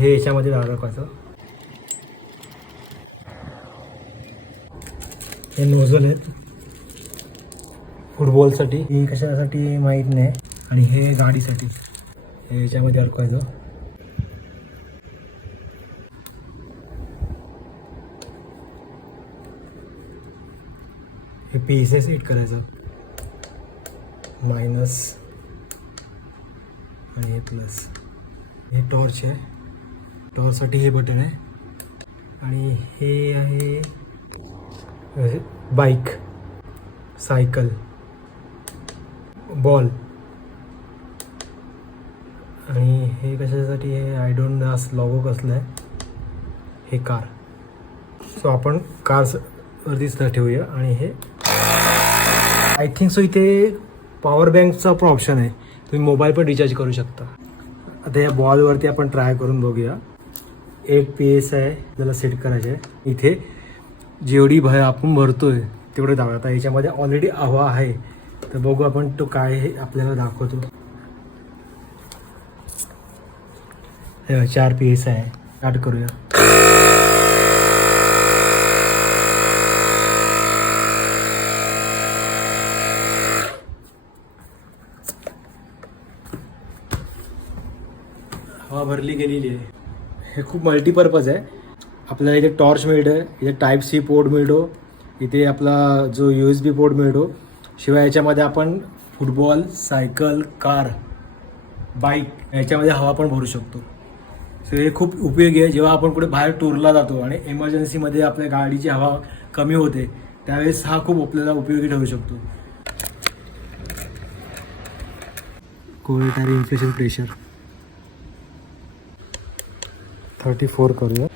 हे याच्यामध्ये अडकवायचं. हे नोझल आहेत फुटबॉलसाठी, हे कशासाठी माहीत नाही. आणि हे गाडीसाठी, हे याच्यामध्ये अडकवायचं. हे पीसेस हिट करायचं, मायनस आणि हे प्लस. हे टॉर्च आहे, टॉर्चसाठी हे बटन आहे. आणि हे आहे बाईक, सायकल, बॉल. आणि हे कशासाठी आहे आय डोंट नो, लॉगो कसलं आहे. हे कार. सो आपण कारवरतीच ठेवूया. आणि हे आय थिंक सो इथे पॉवर बँकचा पण ऑप्शन आहे, तुम्ही मोबाईल पण रिचार्ज करू शकता. आता या बॉलवरती आपण ट्राय करून बघूया. 8 PS आहे, त्याला सेट करायचे आहे. इथे जेवढी आपण भरतोय तेवढं दाखवा. आता याच्यामध्ये ऑलरेडी हवा आहे, तर बघू आपण तो काय हे आपल्याला दाखवतो. 4 PS आहे. स्टार्ट करूया. हवा भरली गेलेली आहे. हे खूप मल्टीपर्पज आहे. आपल्याला इथे टॉर्च मिळतं, इथे टाईप-C पोर्ट मिळतो, इथे आपला जो USB पोर्ट मिळतो. शिवाय याच्यामध्ये आपण फुटबॉल, सायकल, कार, बाईक याच्यामध्ये हवा पण भरू शकतो. सो हे खूप उपयोगी आहे. जेव्हा आपण कुठे बाहेर टूरला जातो आणि इमर्जन्सीमध्ये आपल्या गाडीची हवा कमी होते, त्यावेळेस हा खूप आपल्याला उपयोगी ठरू शकतो. कोल्ड एअर इन्फ्लेशन प्रेशर 34 करूया.